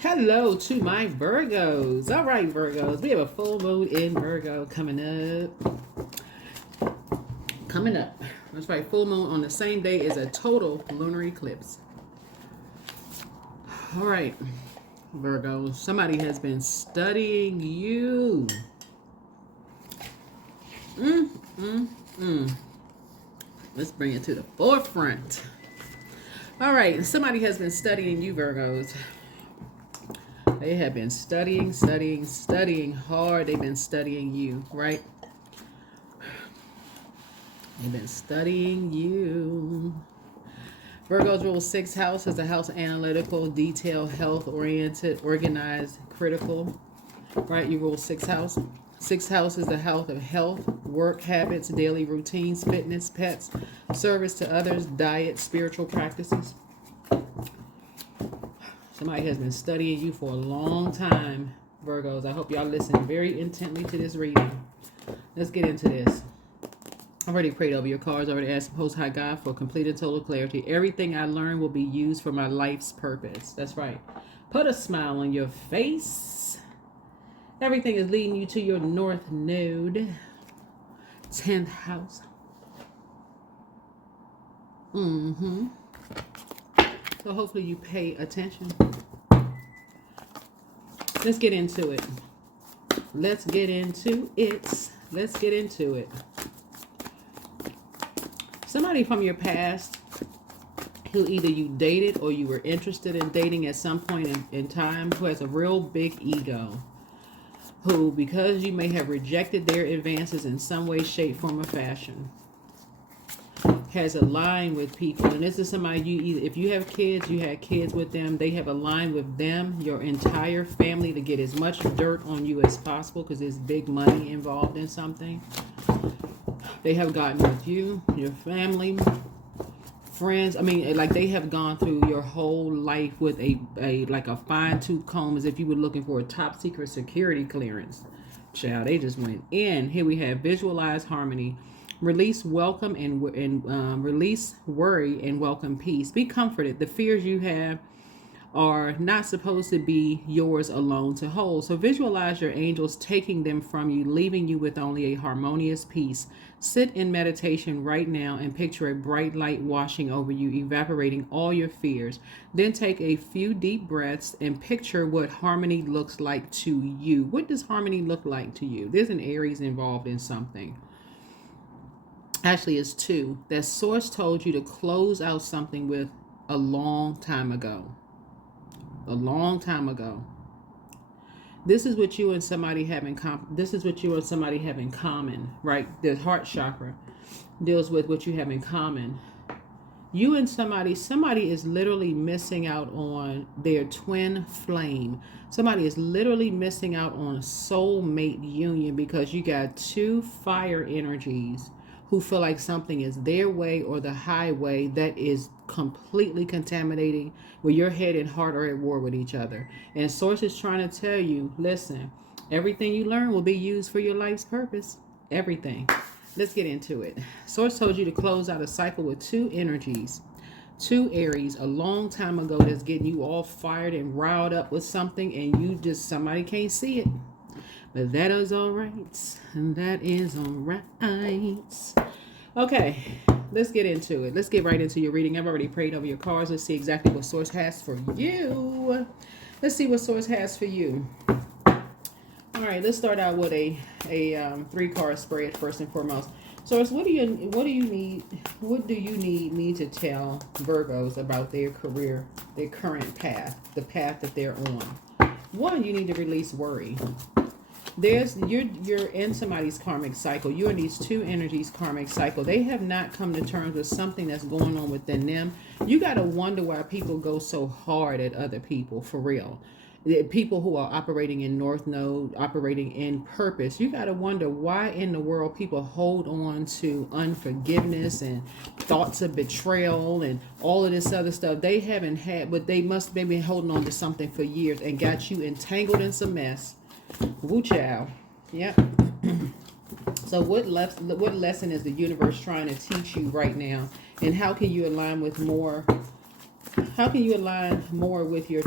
Hello to my Virgos. All right, Virgos. We have a full moon in Virgo coming up. Coming up. That's right. Full moon on the same day as a total lunar eclipse. All right, Virgo. Somebody has been studying you. Mm, mm, mm. Let's bring it to the forefront. All right. Somebody has been studying you, Virgos. They have been studying hard. They've been studying you, right? They've been studying you. Virgo's rule 6th house is a house analytical, detailed, health oriented, organized, critical. Right? You rule 6th house. 6th house is the house of health, work habits, daily routines, fitness, pets, service to others, diet, spiritual practices. Somebody has been studying you for a long time, Virgos. I hope y'all listen very intently to this reading. Let's get into this. I've already prayed over your cards. I already asked the Most High God for complete and total clarity. Everything I learn will be used for my life's purpose. That's right. Put a smile on your face. Everything is leading you to your North Node. 10th house. So hopefully you pay attention. Let's get into it. Let's get into it. Let's get into it. Somebody from your past who either you dated or you were interested in dating at some point in time, who has a real big ego, who, because you may have rejected their advances in some way, shape, form, or fashion, has aligned with people. And this is somebody you either, if you have kids, you had kids with them, they have aligned with them, your entire family, to get as much dirt on you as possible because there's big money involved in something. They have gotten with you, your family, friends. I mean, like, they have gone through your whole life with a like a fine-tooth comb, as if you were looking for a top secret security clearance. Child, they just went in. Here we have visualize harmony. Release welcome and release worry and welcome peace. Be comforted. The fears you have are not supposed to be yours alone to hold. So visualize your angels taking them from you, leaving you with only a harmonious peace. Sit in meditation right now and picture a bright light washing over you, evaporating all your fears. Then take a few deep breaths and picture what harmony looks like to you. What does harmony look like to you? There's an Aries involved in something. Actually, it's two. That source told you to close out something with a long time ago. A long time ago. This is what you and somebody have in common. This is what you and somebody have in common, right? The heart chakra deals with what you have in common. You and somebody is literally missing out on their twin flame. Somebody is literally missing out on a soulmate union because you got two fire energies who feel like something is their way or the highway that is completely contaminating, where your head and heart are at war with each other. And Source is trying to tell you, listen, everything you learn will be used for your life's purpose. Everything. Let's get into it. Source told you to close out a cycle with two energies, two Aries, a long time ago, that's getting you all fired and riled up with something, and you just, somebody can't see it. But that is all right. And that is all right. Okay, let's get into it. Let's get right into your reading. I've already prayed over your cards. Let's see exactly what Source has for you. Let's see what Source has for you. All right, let's start out with a 3-card spread first and foremost. Source, what do you need? What do you need me to tell Virgos about their career, their current path, the path that they're on? One, you need to release worry. You're in somebody's karmic cycle. You're in these two energies karmic cycle. They have not come to terms with something that's going on within them. You got to wonder why people go so hard at other people, for real. People who are operating in North Node, operating in purpose. You got to wonder why in the world people hold on to unforgiveness and thoughts of betrayal and all of this other stuff. They haven't had, but they must have been holding on to something for years and got you entangled in some mess. Woo chow. Yep. So what lesson is the universe trying to teach you right now? And how can you align with more? How can you align more with your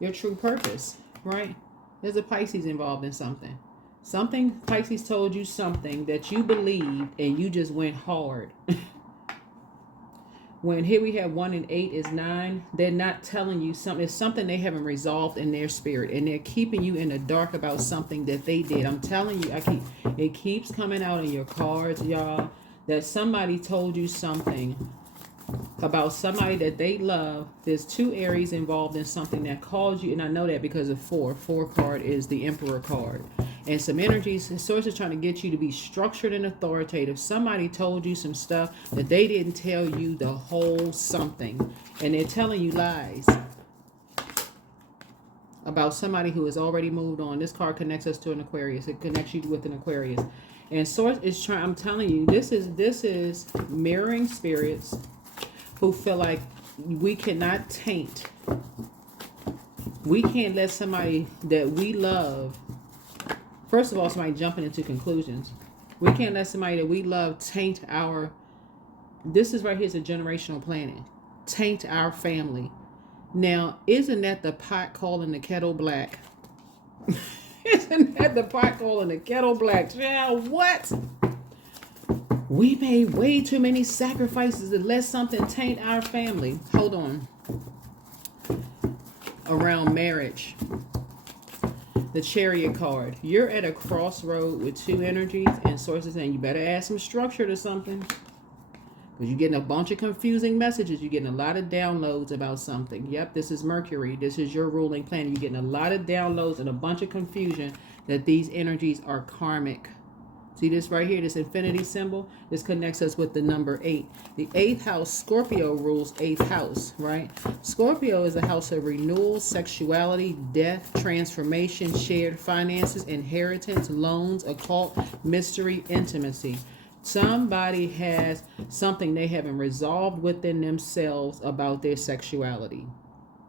your true purpose, right? There's a Pisces involved in something. Something, Pisces told you something that you believed and you just went hard. When here we have 1 and 8 is 9, they're not telling you something. It's something they haven't resolved in their spirit, and they're keeping you in the dark about something that they did. I'm telling you, it keeps coming out in your cards, y'all, that somebody told you something about somebody that they love. There's 2 Aries involved in something that caused you, and I know that because of 4 card is the Emperor card, and some energies, the source is trying to get you to be structured and authoritative. Somebody told you some stuff that they didn't tell you the whole something, and they're telling you lies about somebody who has already moved on. This card connects us to an Aquarius. It connects you with an Aquarius, and source is trying, I'm telling you, this is mirroring spirits who feel like we cannot taint. We can't let somebody that we love, first of all, somebody jumping into conclusions. We can't let somebody that we love taint our, this is right here is a generational planning. Taint our family. Now, isn't that the pot calling the kettle black? Isn't that the pot calling the kettle black? Yeah, what? We made way too many sacrifices to let something taint our family. Hold on. Around marriage. The Chariot card. You're at a crossroad with 2 energies, and sources saying you better add some structure to something. Because you're getting a bunch of confusing messages. You're getting a lot of downloads about something. Yep, this is Mercury. This is your ruling planet. You're getting a lot of downloads and a bunch of confusion that these energies are karmic. See this right here, this infinity symbol? This connects us with the number 8. The 8th house, Scorpio rules 8th house, right? Scorpio is a house of renewal, sexuality, death, transformation, shared finances, inheritance, loans, occult, mystery, intimacy. Somebody has something they haven't resolved within themselves about their sexuality.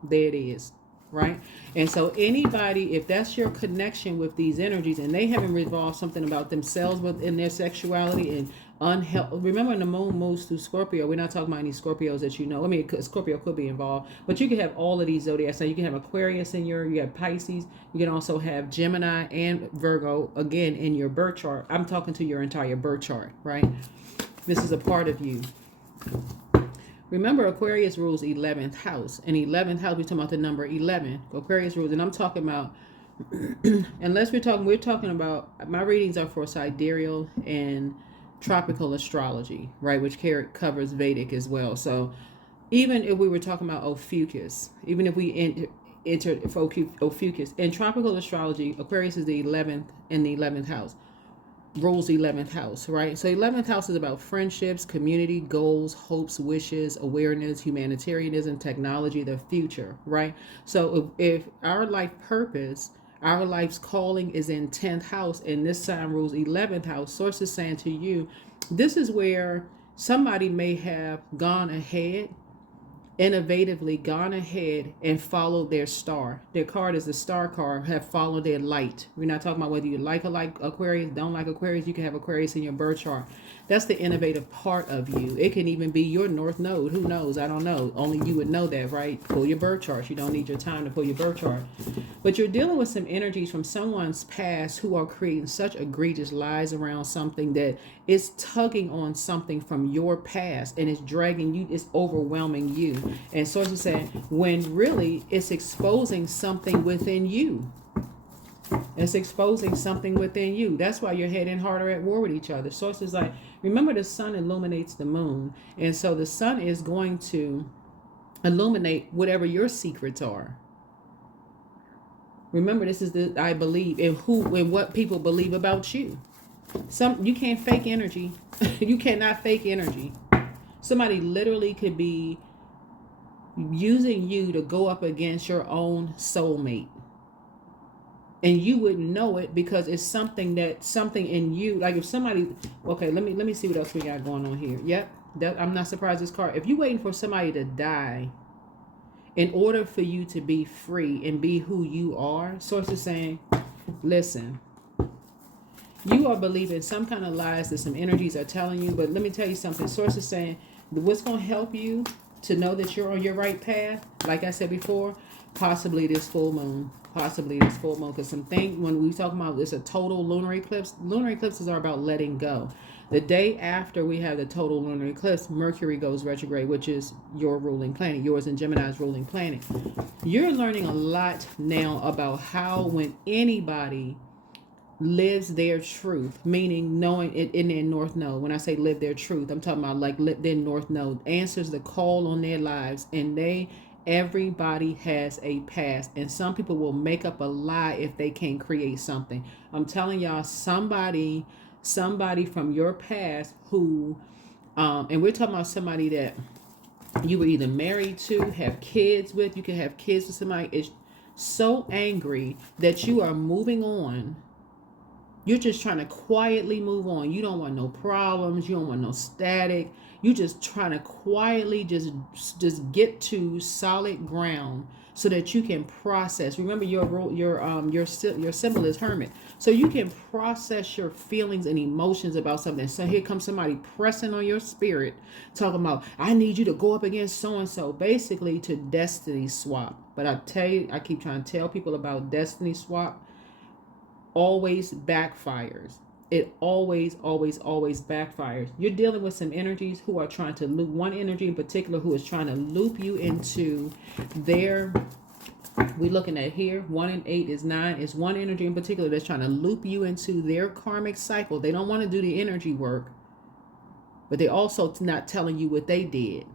There it is. Right? And so anybody, if that's your connection with these energies and they haven't resolved something about themselves within their sexuality and remember when the moon moves through Scorpio, we're not talking about any Scorpios that you know. I mean, Scorpio could be involved, but you can have all of these zodiacs. So you can have Aquarius in you have Pisces, you can also have Gemini and Virgo, again, in your birth chart. I'm talking to your entire birth chart, right? This is a part of you. Remember, Aquarius rules 11th house. In 11th house, we're talking about the number 11. Aquarius rules, and I'm talking about, unless we're talking about, my readings are for sidereal and tropical astrology, right, which covers Vedic as well. So even if we were talking about Ophiuchus, even if we entered Ophiuchus, in tropical astrology, Aquarius is the 11th in the 11th house. Rules 11th house, right? So 11th house is about friendships, community, goals, hopes, wishes, awareness, humanitarianism, technology, the future, right? So if our life purpose, our life's calling is in 10th house, and this sign rules 11th house, source is saying to you, this is where somebody may have gone ahead, innovatively gone ahead and followed their star. Their card is the star card, have followed their light. We're not talking about whether you like Aquarius, don't like Aquarius. You can have Aquarius in your birth chart. That's the innovative part of you. It can even be your north node. Who knows? I don't know. Only you would know that, right? Pull your birth chart. You don't need your time to pull your birth chart. But you're dealing with some energies from someone's past who are creating such egregious lies around something that is tugging on something from your past, and it's dragging you, it's overwhelming you. And sources saying, when really it's exposing something within you. It's exposing something within you. That's why you're heading harder at war with each other. Sources like, remember, the sun illuminates the moon. And so the sun is going to illuminate whatever your secrets are. Remember, this is the I believe in who and what people believe about you. You can't fake energy. You cannot fake energy. Somebody literally could be using you to go up against your own soulmate. And you wouldn't know it because it's something in you. Like if somebody, okay, let me see what else we got going on here. Yep, I'm not surprised this card. If you're waiting for somebody to die in order for you to be free and be who you are, source is saying, listen, you are believing some kind of lies that some energies are telling you. But let me tell you something. Source is saying what's going to help you to know that you're on your right path, like I said before, Possibly this full moon. Possibly this full moon. Because when we talk about this, a total lunar eclipses are about letting go. The day after we have the total lunar eclipse, Mercury goes retrograde, which is your ruling planet, yours and Gemini's ruling planet. You're learning a lot now about how when anybody lives their truth, meaning knowing it in their north node. When I say live their truth, I'm talking about like their north node answers the call on their lives, and everybody has a past, and some people will make up a lie if they can't create something. I'm telling y'all, somebody from your past who and we're talking about somebody that you were either married to, have kids with, you can have kids with somebody is so angry that you are moving on. You're just trying to quietly move on. You don't want no problems. You don't want no static. You just trying to quietly just get to solid ground so that you can process. Remember your symbol is Hermit, so you can process your feelings and emotions about something. So here comes somebody pressing on your spirit, talking about, I need you to go up against so and so, basically to destiny swap. But I tell you, I keep trying to tell people about destiny swap. Always backfires. It always backfires. You're dealing with some energies who are trying to loop, one energy in particular who is trying to loop you into their, we're looking at here, 1 and 8 is 9, is one energy in particular that's trying to loop you into their karmic cycle. They don't want to do the energy work, but they're also not telling you what they did.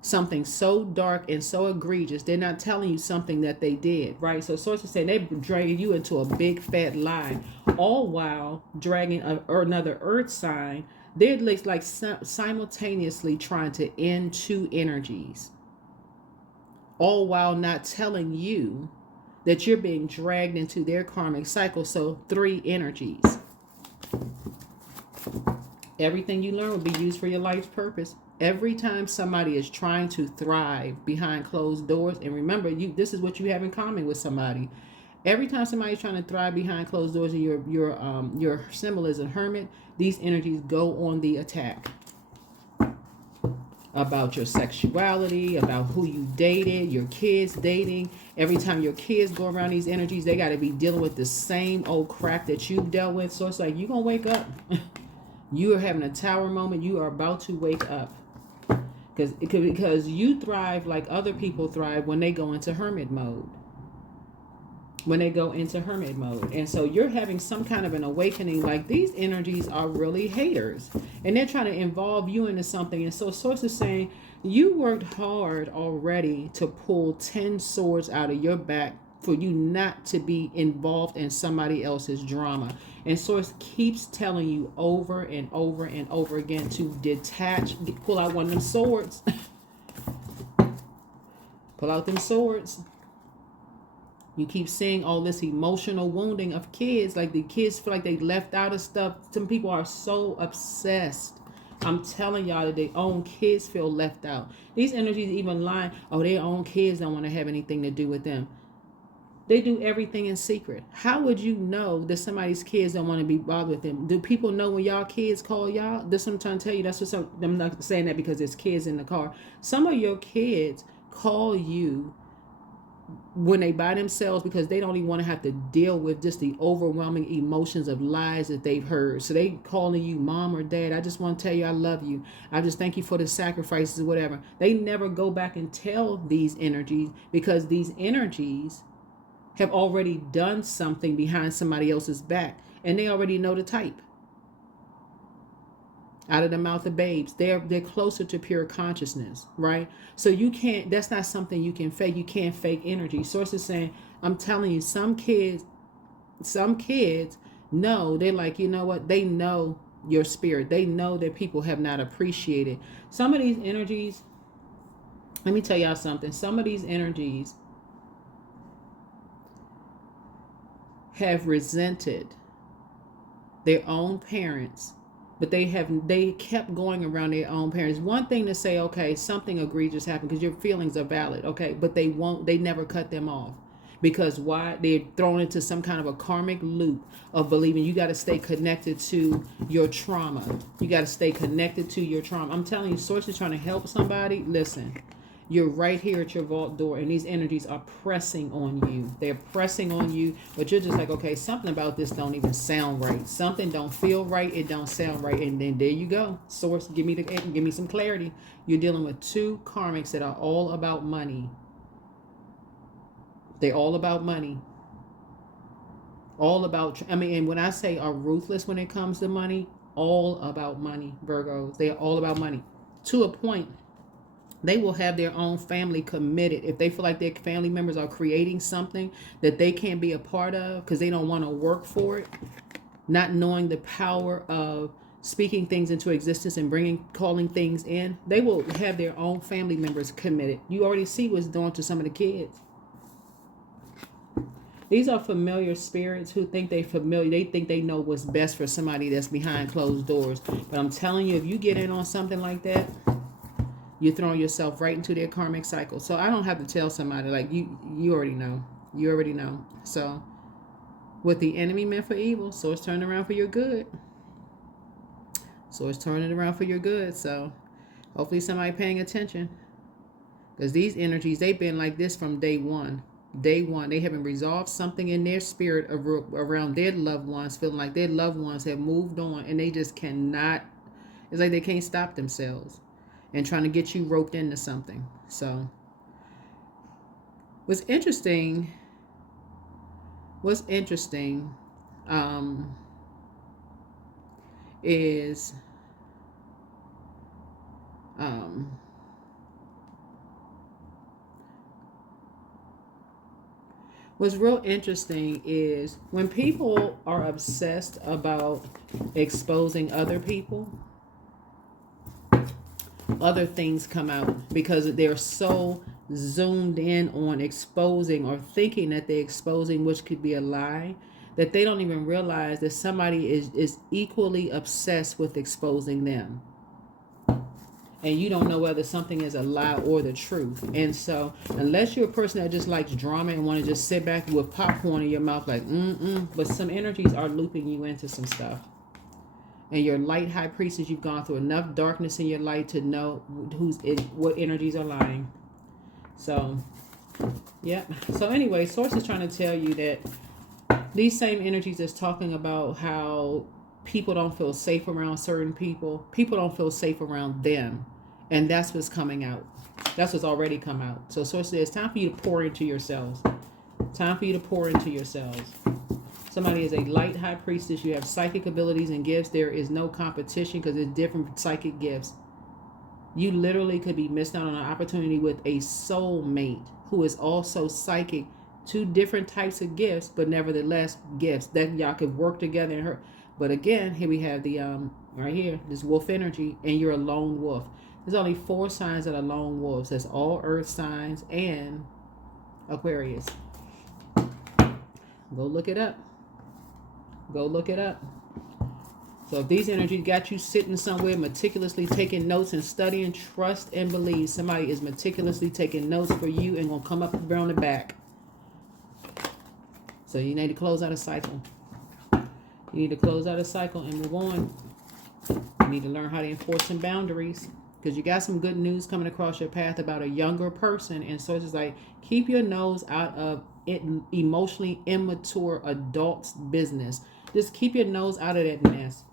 Something so dark and so egregious, they're not telling you something that they did, right? So sources say they drag you into a big fat lie, all while dragging another earth sign. They're like simultaneously trying to end two energies, all while not telling you that you're being dragged into their karmic cycle. So 3 energies. Everything you learn will be used for your life's purpose. Every time somebody is trying to thrive behind closed doors, and remember, this is what you have in common with somebody. Every time somebody's trying to thrive behind closed doors, and your symbol is a hermit, these energies go on the attack. About your sexuality, about who you dated, your kids dating. Every time your kids go around these energies, they got to be dealing with the same old crap that you've dealt with. So it's like, you're going to wake up. You are having a tower moment. You are about to wake up. Because you thrive like other people thrive when they go into hermit mode. And so you're having some kind of an awakening, like these energies are really haters. And they're trying to involve you into something. And so source is saying, you worked hard already to pull 10 swords out of your back for you not to be involved in somebody else's drama. And source keeps telling you over and over and over again to detach, pull out one of them swords. Pull out them swords. You keep seeing all this emotional wounding of kids, like the kids feel like they left out of stuff. Some people are so obsessed. I'm telling y'all that their own kids feel left out. These energies even lying, oh, their own kids don't want to have anything to do with them. They do everything in secret. How would you know that somebody's kids don't want to be bothered with them? Do people know when y'all kids call y'all? That's what I'm trying to tell you. That's what I'm not saying that because there's kids in the car. Some of your kids call you when they by themselves because they don't even want to have to deal with just the overwhelming emotions of lies that they've heard. So they calling you mom or dad. I just want to tell you I love you. I just thank you for the sacrifices or whatever. They never go back and tell these energies because these energies have already done something behind somebody else's back, and they already know the type. Out of the mouth of babes, they're closer to pure consciousness, right? So you can't, that's not something you can fake. You can't fake energy. Source is saying, I'm telling you, some kids know, they're like, you know what? They know your spirit. They know that people have not appreciated. Some of these energies, let me tell y'all something. Some of these energies have resented their own parents, but they kept going around their own parents. One thing to say, okay, something egregious happened because your feelings are valid, okay, but they never cut them off. Because why? They're thrown into some kind of a karmic loop of believing you got to stay connected to your trauma. You got to stay connected to your trauma. I'm telling you, source is trying to help somebody. Listen, You're right here at your vault door, and these energies are pressing on you. They're pressing on you, but you're just like, okay, something about this don't even sound right. Something don't feel right. It don't sound right. And then there you go. Source, give me some clarity. You're dealing with two karmics that are all about money. They're all about money. All about, and when I say are ruthless when it comes to money, all about money, Virgos. They are all about money. To a point, they will have their own family committed. If they feel like their family members are creating something that they can't be a part of because they don't want to work for it, not knowing the power of speaking things into existence and calling things in, they will have their own family members committed. You already see what's doing to some of the kids. These are familiar spirits who think they're familiar. They think they know what's best for somebody that's behind closed doors. But I'm telling you, if you get in on something like that, you're throwing yourself right into their karmic cycle. So I don't have to tell somebody, like, you already know. You already know. So what the enemy meant for evil, so it's turning around for your good. So it's turning around for your good. So hopefully somebody paying attention. Because these energies, they've been like this from day one. Day one, they haven't resolved something in their spirit around their loved ones, feeling like their loved ones have moved on, and they just cannot, it's like they can't stop themselves and trying to get you roped into something. So what's interesting is what's real interesting is when people are obsessed about exposing other people, other things come out because they're so zoomed in on exposing or thinking that they're exposing, which could be a lie, that they don't even realize that somebody is equally obsessed with exposing them. And you don't know whether something is a lie or the truth. And so unless you're a person that just likes drama and want to just sit back with popcorn in your mouth like, but some energies are looping you into some stuff. And your light high priestess, you've gone through enough darkness in your light to know what energies are lying. So, yeah. So anyway, Source is trying to tell you that these same energies is talking about how people don't feel safe around certain people. People don't feel safe around them. And that's what's coming out. That's what's already come out. So Source says it's time for you to pour into yourselves. Time for you to pour into yourselves. Somebody is a light high priestess. You have psychic abilities and gifts. There is no competition because there's different psychic gifts. You literally could be missing out on an opportunity with a soulmate who is also psychic. Two different types of gifts, but nevertheless gifts that y'all could work together and her. But again, here we have the right here, this wolf energy, and you're a lone wolf. There's only 4 signs that are lone wolves. That's all earth signs and Aquarius. Go look it up. Go look it up. So if these energies got you sitting somewhere meticulously taking notes and studying, trust and believe somebody is meticulously taking notes for you and gonna come up around the back. So you need to close out a cycle. You need to close out a cycle and move on. You need to learn how to enforce some boundaries because you got some good news coming across your path about a younger person. And so it's just like, keep your nose out of emotionally immature adults' business. Just keep your nose out of that mess.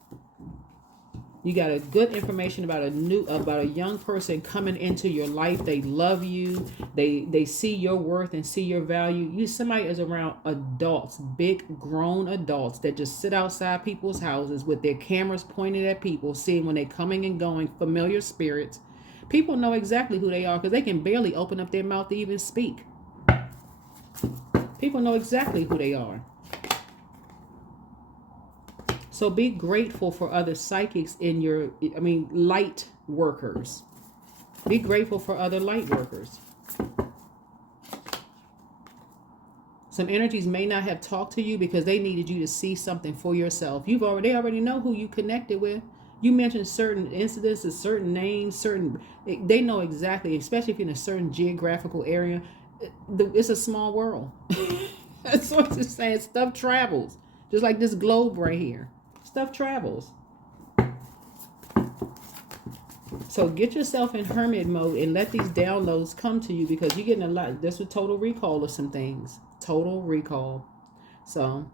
You got a good information about a young person coming into your life. They love you. They see your worth and see your value. Somebody is around adults, big grown adults that just sit outside people's houses with their cameras pointed at people, seeing when they're coming and going, familiar spirits. People know exactly who they are because they can barely open up their mouth to even speak. People know exactly who they are. So be grateful for other psychics in your, light workers. Be grateful for other light workers. Some energies may not have talked to you because they needed you to see something for yourself. They already know who you connected with. You mentioned certain incidences, certain names, they know exactly, especially if you're in a certain geographical area. It's a small world. That's what I'm saying. Stuff travels. Just like this globe right here. Stuff travels. So get yourself in hermit mode and let these downloads come to you, because you're getting a lot. This was total recall of some things. Total recall. So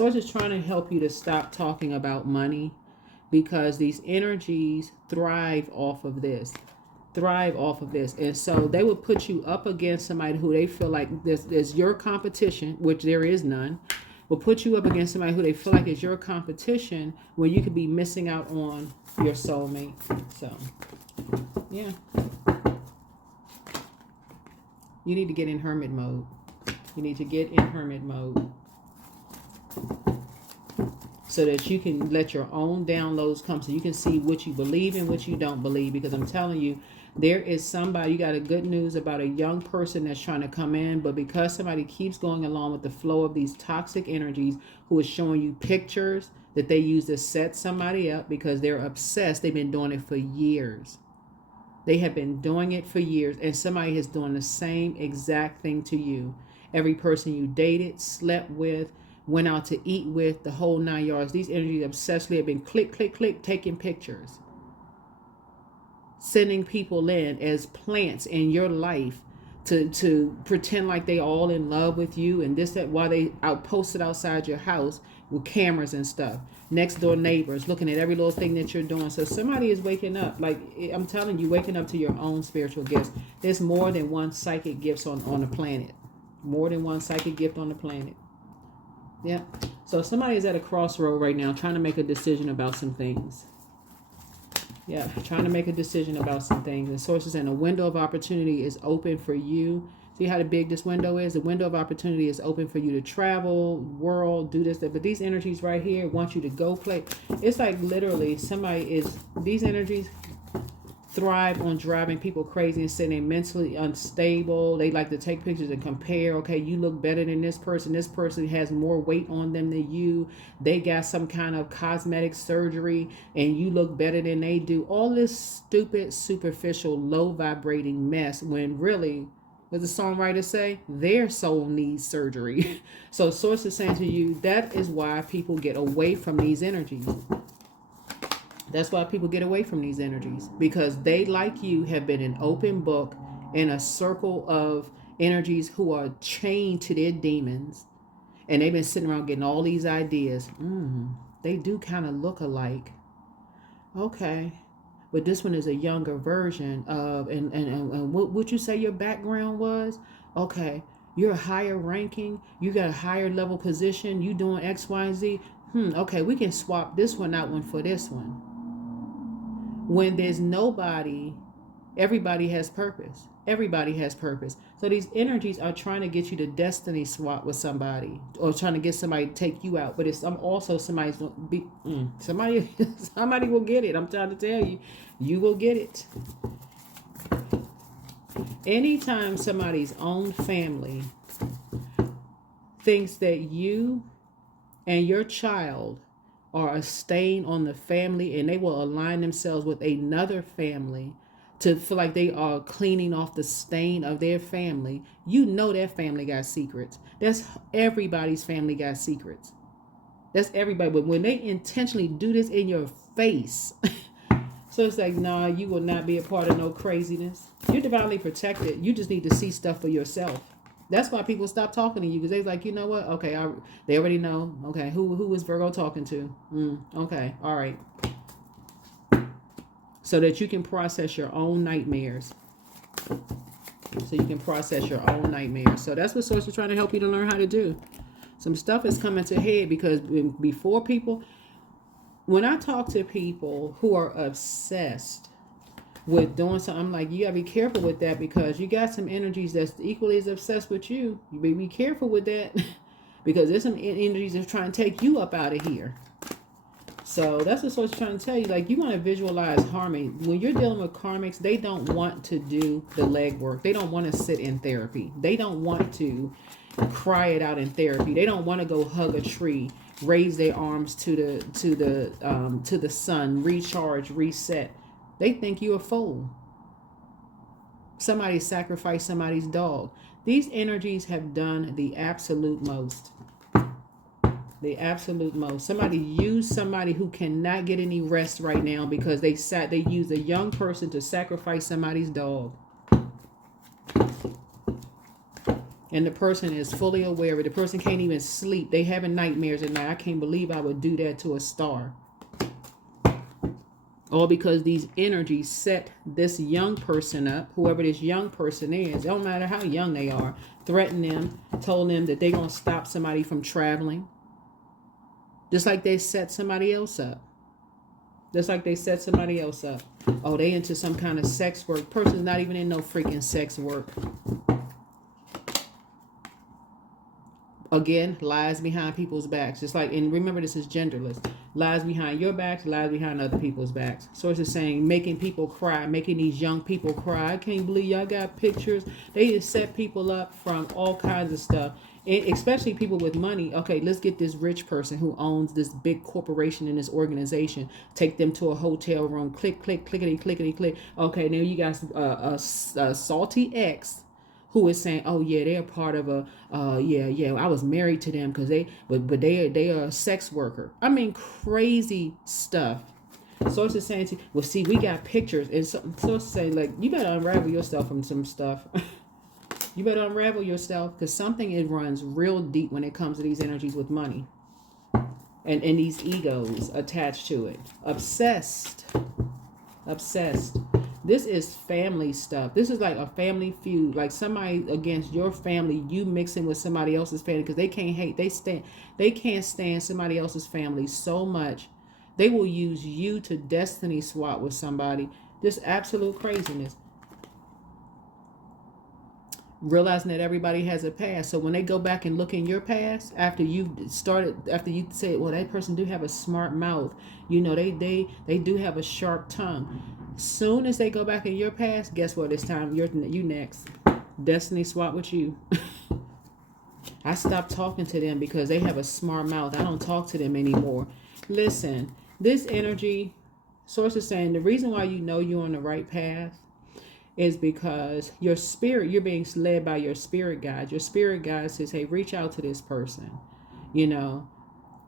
I'm just trying to help you to stop talking about money, because these energies thrive off of this. And so they would put you up against somebody who they feel like there's your competition, which there is none. Will put you up against somebody who they feel like is your competition, when you could be missing out on your soulmate. So yeah, you need to get in hermit mode. You need to get in hermit mode so that you can let your own downloads come, so you can see what you believe and what you don't believe. Because I'm telling you, there is somebody, you got a good news about a young person that's trying to come in, but because somebody keeps going along with the flow of these toxic energies, who is showing you pictures that they use to set somebody up because they're obsessed. They've been doing it for years. They have been doing it for years, and somebody is doing the same exact thing to you. Every person you dated, slept with, went out to eat with, the whole 9 yards. These energies obsessively have been click, click, click, taking pictures, sending people in as plants in your life to pretend like they all in love with you, and this, that, while they posted outside your house with cameras and stuff. Next door neighbors looking at every little thing that you're doing. So somebody is waking up. Like I'm telling you, waking up to your own spiritual gifts. There's more than one psychic gifts on the planet. More than one psychic gift on the planet. Yeah. So somebody is at a crossroad right now, trying to make a decision about some things. Yeah, trying to make a decision about some things. And sources saying a window of opportunity is open for you. See how big this window is? The window of opportunity is open for you to travel, world, do this, that. But these energies right here want you to go play. It's like literally these energies thrive on driving people crazy and saying they're mentally unstable. They like to take pictures and compare. Okay, you look better than this person. This person has more weight on them than you. They got some kind of cosmetic surgery and you look better than they do. All this stupid, superficial, low vibrating mess, when really, what does the songwriter say? Their soul needs surgery. So source is saying to you, that is why people get away from these energies. That's why people get away from these energies, because they, like you, have been an open book in a circle of energies who are chained to their demons, and they've been sitting around getting all these ideas. They do kind of look alike. Okay, but this one is a younger version of, and what would you say your background was? Okay, you're higher ranking, you got a higher level position, you doing X, Y, and Z. Okay, we can swap this one out for this one. When there's nobody, everybody has purpose. Everybody has purpose. So these energies are trying to get you to destiny swap with somebody, or trying to get somebody to take you out. But it's also somebody's be somebody will get it. I'm trying to tell you, you will get it. Anytime somebody's own family thinks that you and your child are a stain on the family, and they will align themselves with another family to feel like they are cleaning off the stain of their family, you know that family got secrets. That's everybody's family got secrets. That's everybody. But when they intentionally do this in your face, so it's like, nah, you will not be a part of no craziness. You're divinely protected. You just need to see stuff for yourself. That's why people stop talking to you, because they're like, you know what? Okay, they already know. Okay, who is Virgo talking to? Okay, all right. So that you can process your own nightmares. So that's what Source is trying to help you to learn how to do. Some stuff is coming to head, because before people, when I talk to people who are obsessed with doing something, I'm like, you gotta be careful with that, because you got some energies that's equally as obsessed with you. You better be careful with that, because there's some energies that's trying to take you up out of here. So that's what Source is trying to tell you. Like, you want to visualize harmony. When you're dealing with karmics, they don't want to do the legwork. They don't want to sit in therapy. They don't want to cry it out in therapy. They don't want to go hug a tree, raise their arms to the sun, recharge, reset. They think you're a fool. Somebody sacrificed somebody's dog. These energies have done the absolute most. The absolute most. Somebody used somebody who cannot get any rest right now because they used a young person to sacrifice somebody's dog. And the person is fully aware of it. The person can't even sleep. They having nightmares at night. I can't believe I would do that to a star. All because these energies set this young person up, whoever this young person is, it don't matter how young they are, threatened them, told them that they're going to stop somebody from traveling. Just like they set somebody else up. Just like they set somebody else up. Oh, they into some kind of sex work. Person's not even in no freaking sex work. Again, lies behind people's backs. Just like, and remember this is genderless. Lies behind your backs, lies behind other people's backs. Source is saying, making people cry, making these young people cry. I can't believe y'all got pictures. They just set people up from all kinds of stuff. And especially people with money. Okay, let's get this rich person who owns this big corporation in this organization. Take them to a hotel room. Click, click, clickety, clickety, click. Okay, now you got a salty ex who is saying, oh yeah, they're part of a, yeah, I was married to them because but they are a sex worker. I mean, crazy stuff. Source is saying, well, see, we got pictures. And source is saying, like, you better unravel yourself from some stuff. You better unravel yourself because something, it runs real deep when it comes to these energies with money. And these egos attached to it. Obsessed. This is family stuff. This is like a family feud. Like somebody against your family, you mixing with somebody else's family because they can't hate. They can't stand somebody else's family so much. They will use you to destiny swap with somebody. Just absolute craziness. Realizing that everybody has a past. So when they go back and look in your past, after you say, well, that person do have a smart mouth. You know, they do have a sharp tongue. Soon as they go back in your past, guess what? It's time. You next. Destiny swap with you. I stopped talking to them because they have a smart mouth. I don't talk to them anymore. Listen, this energy, source is saying the reason why you know you're on the right path is because your spirit, you're being led by your spirit guide. Your spirit guide says, hey, reach out to this person. You know,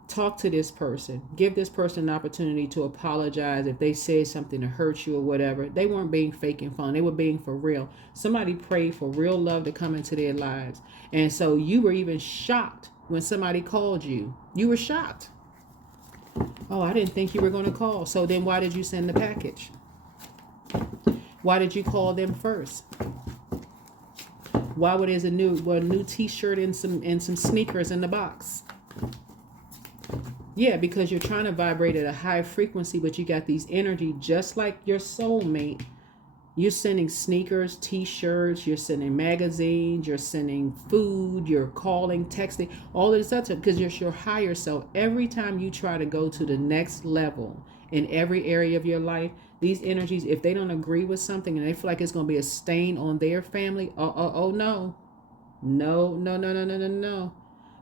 talk to this person. Give this person an opportunity to apologize if they said something to hurt you or whatever. They weren't being fake and fun. They were being for real. Somebody prayed for real love to come into their lives. And so you were even shocked when somebody called you. You were shocked. Oh, I didn't think you were going to call. So then why did you send the package? Why did you call them first? Why would there's a new t-shirt and some sneakers in the box? Yeah, because you're trying to vibrate at a high frequency, but you got these energy just like your soulmate. You're sending sneakers, t-shirts, you're sending magazines, you're sending food, you're calling, texting, all of this stuff because you're your higher self. Every time you try to go to the next level in every area of your life, these energies, if they don't agree with something and they feel like it's going to be a stain on their family, no. No.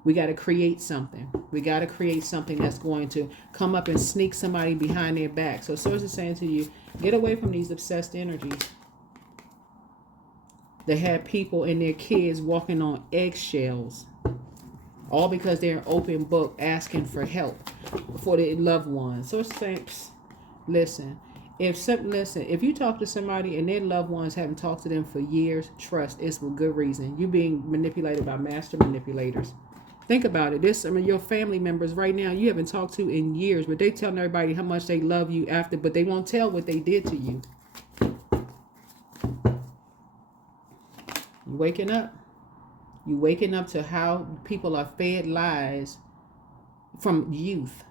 We got to create something. We got to create something that's going to come up and sneak somebody behind their back. So Source is saying to you, get away from these obsessed energies. They have people and their kids walking on eggshells. All because they're an open book asking for help for their loved ones. So it's saying, listen, if you talk to somebody and their loved ones haven't talked to them for years, trust, it's for good reason. You're being manipulated by master manipulators. Think about it. Your family members right now you haven't talked to in years, but they telling everybody how much they love you after, but they won't tell what they did to you. You waking up. You waking up to how people are fed lies from youth.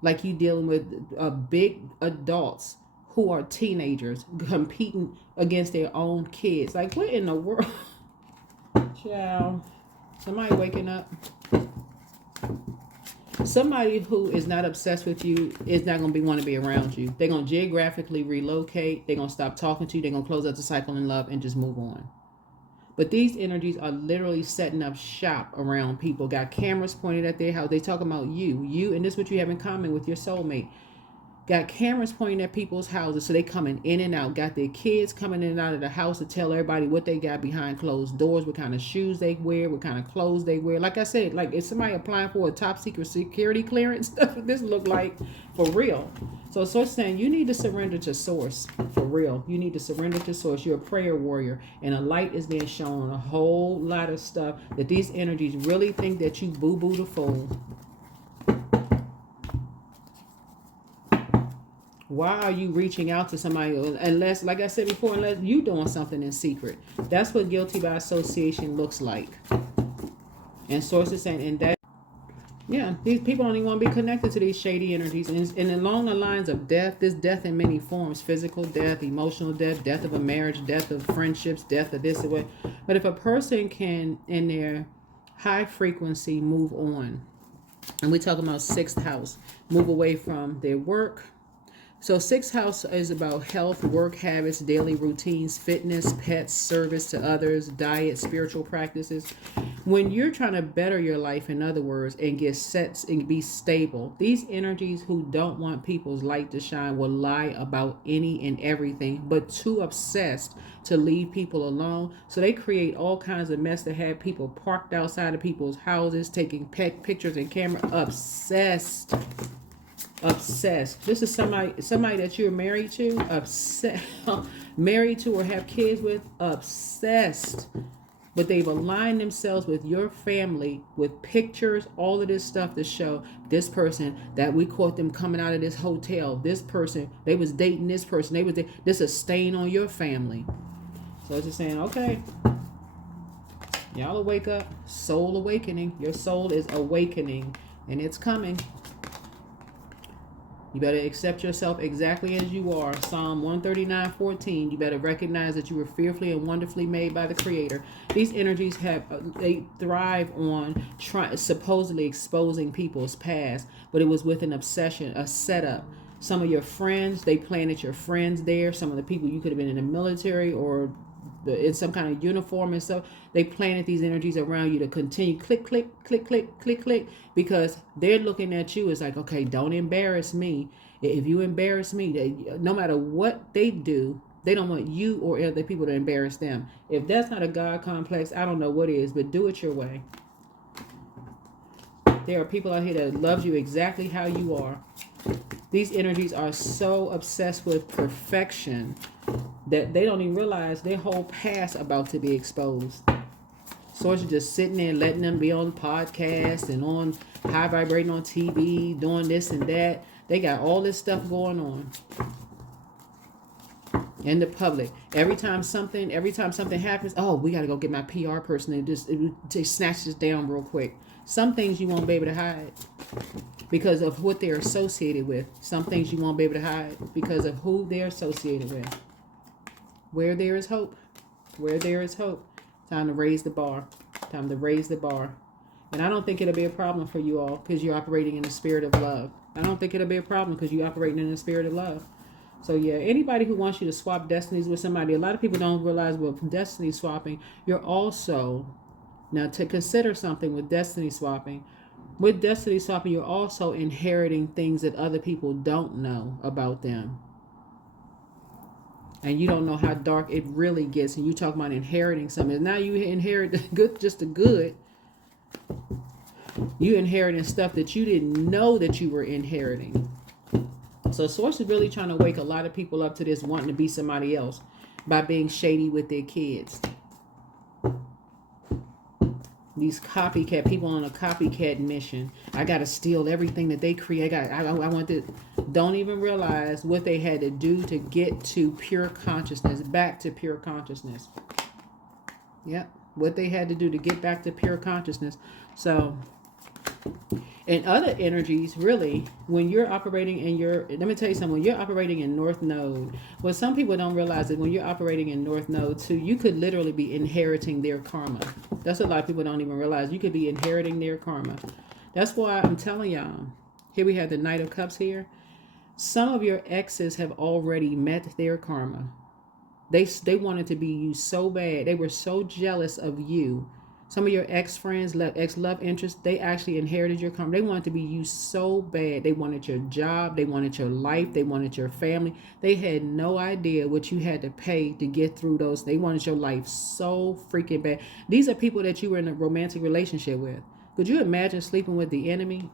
Like you dealing with big adults who are teenagers competing against their own kids. Like, what in the world? Child. Somebody waking up. Somebody who is not obsessed with you is not going to want to be around you. They're going to geographically relocate. They're going to stop talking to you. They're going to close out the cycle in love and just move on. But these energies are literally setting up shop around people. Got cameras pointed at their house. They talking about you. And this is what you have in common with your soulmate. Got cameras pointing at people's houses, so they coming in and out. Got their kids coming in and out of the house to tell everybody what they got behind closed doors, what kind of shoes they wear, what kind of clothes they wear. Like I said, like if somebody applying for a top secret security clearance, that's what this look like for real. So Source saying you need to surrender to Source for real. You need to surrender to Source. You're a prayer warrior, and a light is being shown on a whole lot of stuff that these energies really think that you boo-boo the fool. Why are you reaching out to somebody unless, like I said before, unless you doing something in secret? That's what guilty by association looks like. And Source is saying, and that, yeah, these people don't even want to be connected to these shady energies. And along the lines of death, this death in many forms: physical death, emotional death, death of a marriage, death of friendships, death of this or what. But if a person can, in their high frequency, move on, and we're talking about sixth house, move away from their work. So sixth house is about health, work habits, daily routines, fitness, pets, service to others, diet, spiritual practices. When you're trying to better your life, in other words, and get set and be stable, these energies who don't want people's light to shine will lie about any and everything, but too obsessed to leave people alone. So they create all kinds of mess to have people parked outside of people's houses, taking pictures and camera, obsessed. This is somebody that you're married to, married to or have kids with, obsessed. But they've aligned themselves with your family with pictures, all of this stuff to show this person that we caught them coming out of this hotel. This person, they was dating this person. This is a stain on your family. So it's just saying, okay, y'all will wake up. Soul awakening. Your soul is awakening, and it's coming. You better accept yourself exactly as you are. Psalm 139:14. You better recognize that you were fearfully and wonderfully made by the Creator. These energies they thrive on supposedly exposing people's past, but it was with an obsession, a setup. Some of your friends, they planted your friends there. Some of the people you could have been in the military or in some kind of uniform and stuff, they planted these energies around you to continue click, click, click, click, click, click, because they're looking at you as like, okay, don't embarrass me. If you embarrass me, no matter what they do, they don't want you or other people to embarrass them. If that's not a God complex, I don't know what is, but do it your way. There are people out here that love you exactly how you are. These energies are so obsessed with perfection that they don't even realize their whole past about to be exposed. Source is just sitting there letting them be on podcasts and on high vibrating on TV, doing this and that. They got all this stuff going on in the public. Every time something happens, oh, we got to go get my PR person and just snatch this down real quick. Some things you won't be able to hide because of what they're associated with. Some things you won't be able to hide because of who they're associated with. Where there is hope. Where there is hope. Time to raise the bar. Time to raise the bar. And I don't think it'll be a problem for you all because you're operating in the spirit of love. I don't think it'll be a problem because you're operating in the spirit of love. So yeah, anybody who wants you to swap destinies with somebody, a lot of people don't realize with destiny swapping, you're also, now to consider something with destiny swapping, you're also inheriting things that other people don't know about them. And you don't know how dark it really gets. And you talk about inheriting something. Now you inherit the good, just the good. You inheriting stuff that you didn't know that you were inheriting. So Source is really trying to wake a lot of people up to this wanting to be somebody else by being shady with their kids. These copycat people on a copycat mission. I got to steal everything that they create. I want to. Don't even realize what they had to do to get to pure consciousness, back to pure consciousness. Yep, what they had to do to get back to pure consciousness. So, and other energies, really, when you're operating in let me tell you something, when you're operating in North Node, well, some people don't realize that when you're operating in North Node too, you could literally be inheriting their karma. That's what a lot of people don't even realize. You could be inheriting their karma. That's why I'm telling y'all, here we have the Knight of Cups here. Some of your exes have already met their karma. They wanted to be you so bad. They were so jealous of you. Some of your ex-friends, ex-love interests, they actually inherited your karma. They wanted to be you so bad. They wanted your job. They wanted your life. They wanted your family. They had no idea what you had to pay to get through those. They wanted your life so freaking bad. These are people that you were in a romantic relationship with. Could you imagine sleeping with the enemy?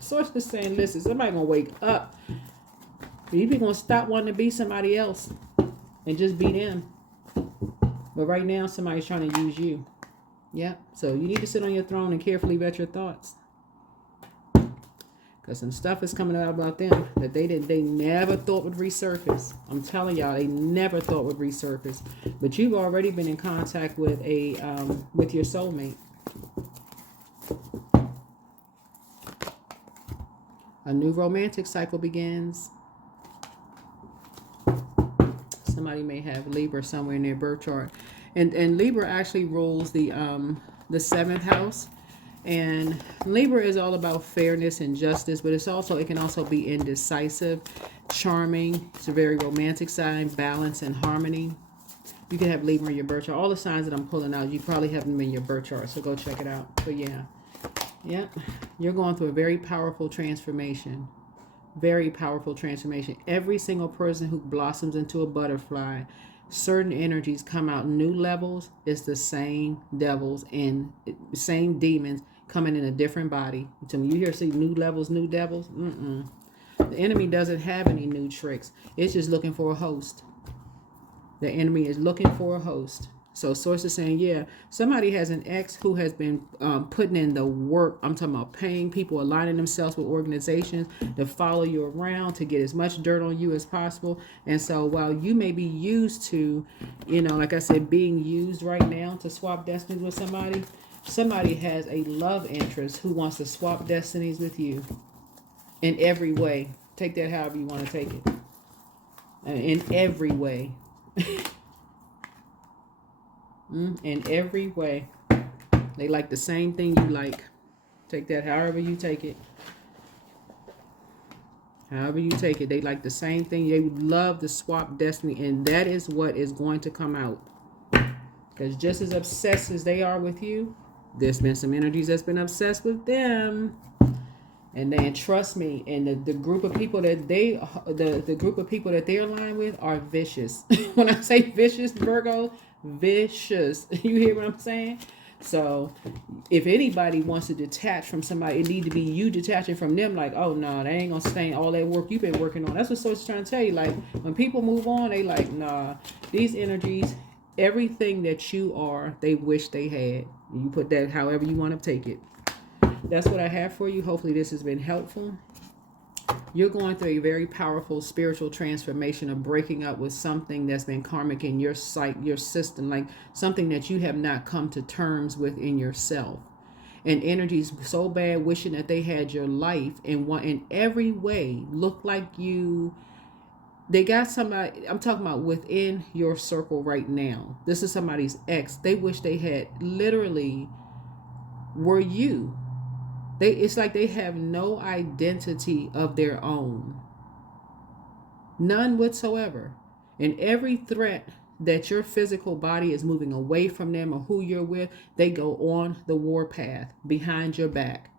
Source is saying, listen, somebody going to wake up. You be going to stop wanting to be somebody else and just be them. But right now, somebody's trying to use you. Yeah, so you need to sit on your throne and carefully vet your thoughts. Because some stuff is coming out about them that they never thought would resurface. I'm telling y'all, they never thought would resurface. But you've already been in contact with with your soulmate. A new romantic cycle begins. Somebody may have Libra somewhere in their birth chart. And Libra actually rules the 7th house. And Libra is all about fairness and justice, but it can also be indecisive, charming. It's a very romantic sign, balance and harmony. You can have Libra in your birth chart. All the signs that I'm pulling out, you probably have them in your birth chart, so go check it out. But yeah. Yep. You're going through a very powerful transformation. Very powerful transformation. Every single person who blossoms into a butterfly, certain energies come out. New levels is the same devils and same demons coming in a different body. So when you hear see new levels, new devils, the enemy doesn't have any new tricks. It's just looking for a host. The enemy is looking for a host. So source is saying, yeah, somebody has an ex who has been putting in the work. I'm talking about paying people, aligning themselves with organizations to follow you around, to get as much dirt on you as possible. And so while you may be used to, like I said, being used right now to swap destinies with somebody, somebody has a love interest who wants to swap destinies with you in every way. Take that however you want to take it. In every way. In every way. They like the same thing you like. Take that however you take it. However you take it. They like the same thing. They would love to swap destiny. And that is what is going to come out. Because just as obsessed as they are with you, there's been some energies that's been obsessed with them. And then trust me, and the group of people that the group of people that they're aligned with are vicious. When I say vicious, Virgo, vicious. You hear what I'm saying? So if anybody wants to detach from somebody, it need to be you detaching from them. Like, oh no, they ain't gonna sustain all that work you've been working on. That's what Source is trying to tell you. Like when people move on, they like, nah, these energies, everything that you are, they wish they had. You put that however you want to take it. That's what I have for you. Hopefully this has been helpful. You're going through a very powerful spiritual transformation of breaking up with something that's been karmic in your psyche, your system, like something that you have not come to terms with in yourself. And energies so bad wishing that they had your life and want in every way look like you. They got somebody, I'm talking about within your circle right now. This is somebody's ex. They wish they had literally were you. It's like they have no identity of their own. None whatsoever. And every threat that your physical body is moving away from them or who you're with, they go on the war path behind your back.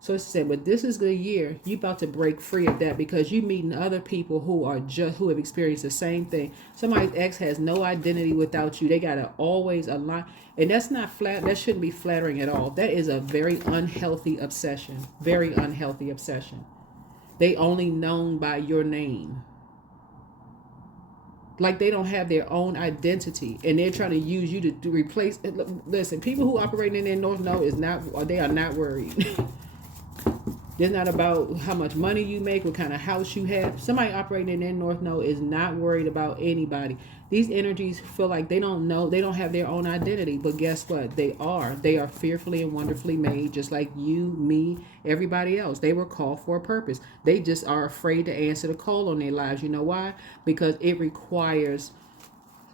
So it said, but this is the year you about to break free of that because you meeting other people who have experienced the same thing. Somebody's ex has no identity without you. They gotta always align, and that's not flat. That shouldn't be flattering at all. That is a very unhealthy obsession. Very unhealthy obsession. They only known by your name. Like they don't have their own identity, and they're trying to use you to replace. Listen, people who operate in their North Node they are not worried. It's not about how much money you make, what kind of house you have. Somebody operating in their North Node is not worried about anybody. These energies feel like they don't know, they don't have their own identity. But guess what? They are. They are fearfully and wonderfully made, just like you, me, everybody else. They were called for a purpose. They just are afraid to answer the call on their lives. You know why? Because it requires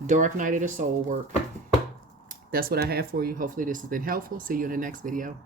dark night of the soul work. That's what I have for you. Hopefully this has been helpful. See you in the next video.